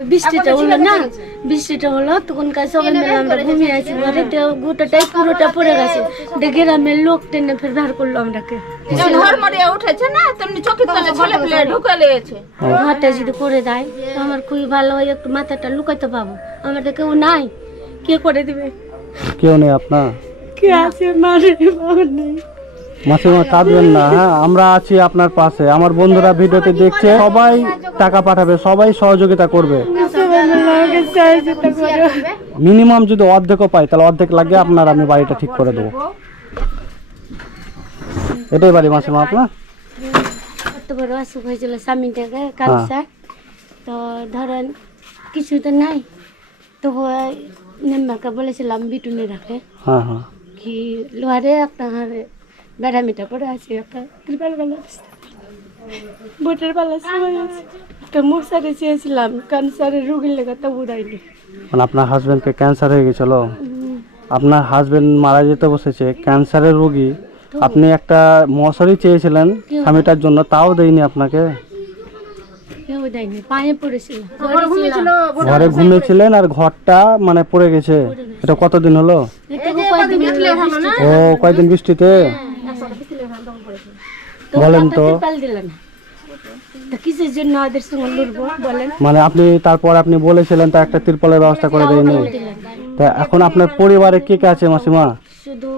বৃষ্টিটা হলো না, বৃষ্টিটা হলো তখন সবাই মিলে আমরা ঘুমিয়ে আছি ঘরে, গোটাটাই পুরোটা পড়ে গেছে। গ্রামের লোক টেনে ফের বার করলো আমরাকে। ঘরটা যদি করে দেয় তো আমার খুবই ভালো হয়, একটু মাথাটা লুকাইতে পাবো। আমাদের কেউ নাই, কে করে দিবে? কেউ নেই আপনার? কে আছে? মারে বাবা নেই। মাসিমা কাঁদবেন না, হ্যাঁ আমরা আছি আপনার পাশে। আমার বন্ধুরা ভিডিওতে দেখছে, সবাই টাকা পাঠাবে, সবাই সহযোগিতা করবে। মিনিমাম যদি অর্ধেকও পাই তাহলে অর্ধেক লাগে আপনার, আমি বাড়িটা ঠিক করে দেবো। এটাই বাড়ি মাসিমা আপনার? কত বড় অসুখ হয়েছিল স্বামীটাকে ক্যান্সার, তো ধরেন কিছু তো নাই, তো নেম্বারকে বলেছিলাম বিটুনি রাখে। হ্যাঁ হ্যাঁ। কি লোহারে একটা ব্যাডামিটা করে আছে, একটা ত্রিপাল বেলা বোটের বেলা সময় আছে, একটা মশারি চেয়েছিলাম ক্যান্সারের রুগীর লেগে, তো উড়াইনি। মানে আপনার হাজবেন্ডকে ক্যান্সার হয়ে গেছিল? আপনার হাজবেন্ড মারা যেতে বসেছে, ক্যান্সারের রোগী, আপনি একটা মশারি চেয়েছিলেন স্বামীটার জন্য, তাও দেয়নি আপনাকে? কেউ দেয়নি, পায়ে পড়েছিল, ঘরে ঘুমিয়েছিলেন আর ঘরটা মানে পড়ে গেছে। এটা কতদিন হলো? ও কয়দিন বৃষ্টিতে? বলেন তো কিসের জন্য ওদের সঙ্গে লড়বো বলেন? মানে আপনি তারপর আপনি বলেছিলেন তা একটা তিরপলের ব্যবস্থা করে দেয়নি। তা এখন আপনার পরিবারে কে কে আছে মাসিমা? শুধু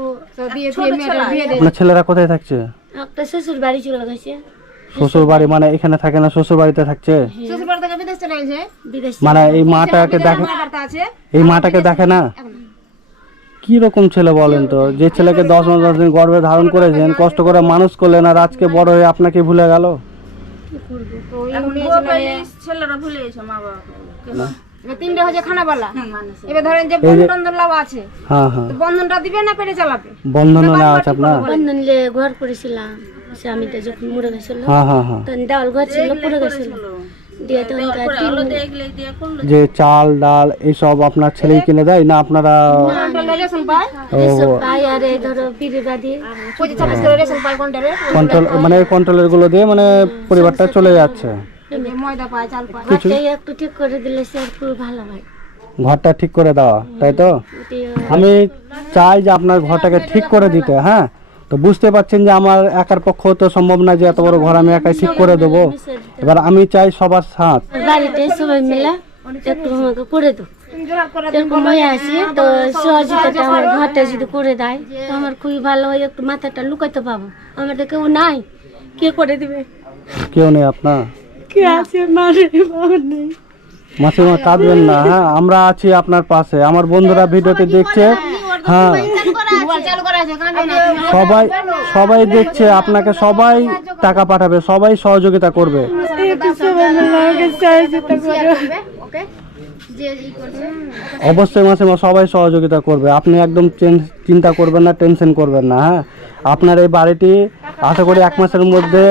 আপনার ছেলেরা কোথায় থাকছে? একটা শ্বশুর বাড়ি চলে গেছে। শ্বশুর বাড়ি মানে এখানে থাকে না, শ্বশুর বাড়িতে থাকছে? বিদেশ মানে এই মাটাকে দেখে, এই মাটাকে দেখে না? কি রকম ছেলে বলেন তো, যে ছেলেকে 10 দিন গর্ভে ধারণ করেছেন, কষ্ট করে মানুষ করলেন, আর আজকে বড় হয়ে আপনাকে ভুলে গেল। ছেলেরা ভুলে গেছে মা বাবা। তিনটা হচ্ছে খানাবালা, এবার ধরেন যে বন্ধন লাভ আছে, হ্যাঁ হ্যাঁ, বন্ধনটা দিবে না পেটে চালাবে? বন্ধন না আছে আপনার? বন্ধন লে ঘর করেছিলাম, স্বামীটা যখন মরে গেছিল হ্যাঁ হ্যাঁ হ্যাঁ, তখন ডাল ঘর ছিল, পড়ে গেছিল, দিয়ে তখন যে চাল ডাল এইসব আপনার ছেলেই কিনে দেয় না আপনারা? রেশন পায়, পাই আর এই ধরো বিড়িবাদী 25-26 করে রেশন পায় কন্টারে, কন্ট্রোল মানে কন্ট্রোলের গুলো দিয়ে মানে পরিবারটা চলে যাচ্ছে। ময়দা পায়, চাল পায়। ঘরটাই একটু ঠিক করে দিলে সে খুব ভালো হয়। ঘরটা ঠিক করে দেওয়া, তাই তো? আমি চাই যে আপনার ঘরটাকে ঠিক করে দিতে। হ্যাঁ, তো বুঝতে পারছেন যে আমার একার পক্ষ তো সম্ভব না যে এত বড় ঘর আমি একাই ঠিক করে দেবো। এবার আমি চাই সবার সাথ, বাড়িতে সবাই মিলে একটু আমাকে করে দাও, এরকম হয়ে আসি তো সহযোগিতাটা আমার ঘরটা যদি করে দেয় তো আমার খুবই ভালো হয়, একটু মাথাটা লুকাইতে পাবো। আমাদের কেউ নাই, কে করে দিবে? কেউ নেই আপনার? কে আছে? মারে বাবা নেই। মাসিমা কাঁদবেন না, হ্যাঁ আমরা আছি আপনার পাশে। আমার বন্ধুরা ভিডিওতে দেখছে, হ্যাঁ সবাই সবাই দেখছে আপনাকে, সবাই টাকা পাঠাবে, সবাই সহযোগিতা করবে। অবশ্যই মাসিমা সবাই সহযোগিতা করবে, আপনি একদম চিন্তা করবেন না, টেনশন করবেন না। হ্যাঁ, আপনার এই বাড়িটি আশা করি 1 মাসের মধ্যে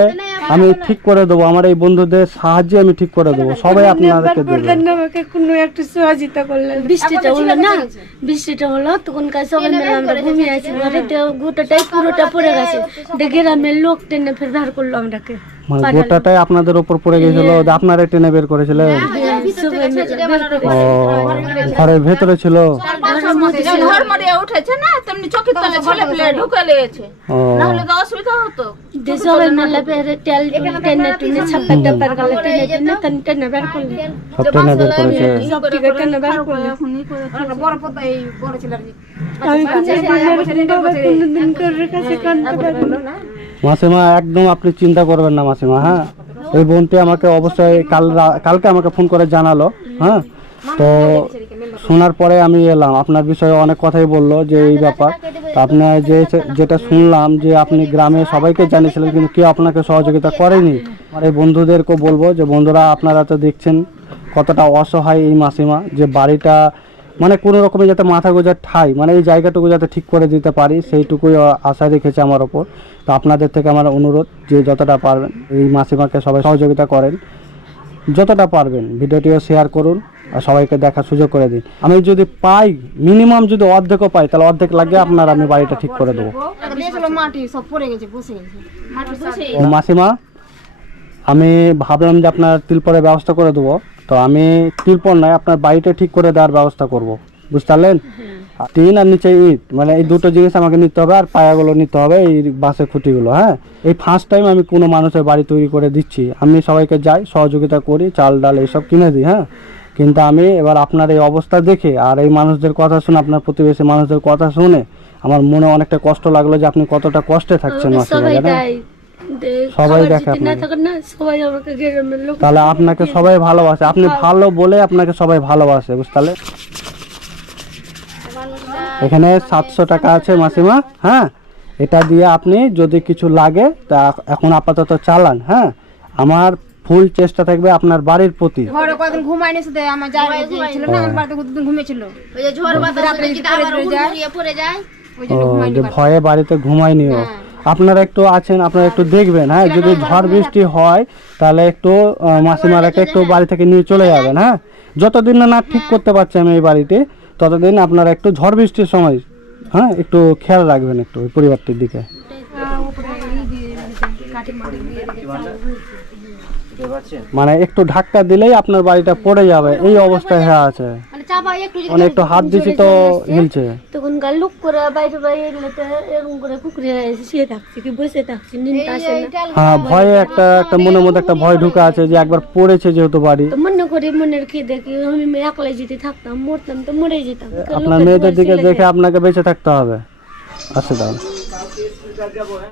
আমি ঠিক করে দেবো, আমার এই বন্ধুদের সাহায্যে আমি ঠিক করে দেবো, সবাই আপনাদেরকে দেবে। কোনো একটু সহযোগিতা করলেন। বৃষ্টিটা হলো না, বৃষ্টিটা হলো তখন সবাই মিলে আমরা ঘুমিয়ে আছি ঘরে, গোটাটাই পুরোটা পড়ে গেছে। গ্রামের লোক টেনে ফের বার করলো আমরাকে। মানে গোটাটাই আপনাদের উপর পড়ে গেছিল, আপনারা টেনে বের করেছিলেন? ও ঘরের ভেতরে ছিল? ঘর মরিয়া উঠেছে না, তেমনি চোখের তলে ছেলে পেলে ঢুকে লেগেছে, না হলে তো অসুবিধা হতো। সবাই মিলে তেল টেনে টেনে ছাপ্পা ডাব্বার গেলে টেনে টেনে টেনে বের করলে, সব টেনে বের করেছে। সব টিকে টেনে বের করলে। বড় পদ্মা এই বড় ছেলের আমি কোনদিন করে কাছে কানতে পারি না। মাসিমা একদম আপনি চিন্তা করবেন না মাসিমা। হ্যাঁ, এই বোনটি আমাকে অবশ্যই কালকে আমাকে ফোন করে জানালো। হ্যাঁ, তো শোনার পরে আমি এলাম, আপনার বিষয়ে অনেক কথাই বললো যে এই ব্যাপার। তো আপনার যেটা শুনলাম যে আপনি গ্রামে সবাইকে জানিয়েছিলেন কিন্তু কেউ আপনাকে সহযোগিতা করেনি। আমার এই বন্ধুদেরকেও বলবো যে বন্ধুরা আপনারা তো দেখছেন কতটা অসহায় এই মাসিমা, যে বাড়িটা মানে কোনো রকমে যাতে মাথা গোজার ঠাই, মানে এই জায়গাটুকু যাতে ঠিক করে দিতে পারি সেইটুকুই আশা রেখেছে আমার ওপর। তো আপনাদের থেকে আমার অনুরোধ যে যতটা পারবেন এই মাসিমাকে সবাই সহযোগিতা করেন, যতটা পারবেন ভিডিওটিও শেয়ার করুন আর সবাইকে দেখার সুযোগ করে দিন। আমি যদি পাই, মিনিমাম যদি অর্ধেকও পাই তাহলে অর্ধেক লাগে আপনার, আমি বাড়িটা ঠিক করে দেবো। মাটি সব পড়ে গেছে, বসে গেছে মাটি। ও মাসিমা আমি ভাবলাম যে আপনার তিরপলের ব্যবস্থা করে দেবো। তো আমি তিরপল নয়, আপনার বাড়িটা ঠিক করে দেওয়ার ব্যবস্থা করব, বুঝতে পারলেন? টিন আর নিচে ইট, মানে এই দুটো জিনিস আমাকে নিতে হবে, আর পায়াগুলো নিতে হবে, এই বাঁশের খুঁটিগুলো। হ্যাঁ, এই ফার্স্ট টাইম আমি কোনো মানুষের বাড়ি তৈরি করে দিচ্ছি। আমি সবাইকে যাই, সহযোগিতা করি, চাল ডাল এইসব কিনে দিই। হ্যাঁ, কিন্তু আমি এবার আপনার এই অবস্থা দেখে আর এই মানুষদের কথা শুনে, আপনার প্রতিবেশী মানুষদের কথা শুনে আমার মনে অনেকটা কষ্ট লাগলো যে আপনি কতটা কষ্টে থাকছেন মাসিমা, সবাই জানেন? দেয়, সবাই খাবার দেখে যদি না আপনাকে। থাকে না, সবাই আমাকে গ্রামের লোক তাহলে আপনাকে সবাই ভালোবাসে, আপনি ভালো বলে আপনাকে সবাই ভালোবাসে, বুঝতে পারলে? এখানে 700 টাকা আছে মাসিমা। হ্যাঁ, এটা দিয়ে আপনি যদি কিছু লাগে তা এখন আপাতত চালান। হ্যাঁ, আমার ফুল চেষ্টা থাকবে আপনার বাড়ির প্রতি। ঘরে কয়েকদিন ঘুমায়নি, শুধু আমার যা ছিল না, আমার বাড়িতে দুদিন ঘুমিয়েছিল, ওই যে ঝড় বাতাস হলে যদি আবার ঘুরিয়ে পড়ে যায়। ওই জন্য ও, ঘুমায়নি। যে ভয়ে বাড়িতে ঘুমায়নিও। আপনারা একটু আছেন, আপনারা একটু দেখবেন। হ্যাঁ, যদি ঝড় বৃষ্টি হয় তাহলে একটু মাসিমারাকে একটু বাড়ি থেকে নিয়ে চলে যাবেন। হ্যাঁ, যতদিন না ঠিক করতে পারছি আমি এই বাড়িতে, ততদিন আপনারা একটু ঝড় বৃষ্টির সময় হ্যাঁ একটু খেয়াল রাখবেন একটু ওই পরিবারটির দিকে। মানে একটু ধাক্কা দিলেই আপনার বাড়িটা পড়ে যাবে, এই অবস্থায় হয়ে আছে। মানে চাপা একটু যদি মানে একটু হাত দিছি তো হিলছে। তখন গা লুক করে বাইরে বাইরে এগুলো তো এরকম করে পুকুরে শুয়ে থাকছি কি বসে থাকছি, নিতে আসে না। হ্যাঁ, ভয়ে একটা একটা মনের মধ্যে একটা ভয় ঢুকে আছে যে একবার পড়েছে যেহেতু বাড়ি। তো মনে করি মনের কি দেখি আমি একলাই যদি থাকতাম, মরতাম তো মরে যেতাম। আপনার মেয়েদের দিকে দেখে আপনাকে বেঁচে থাকতে হবে। আচ্ছা, তাহলে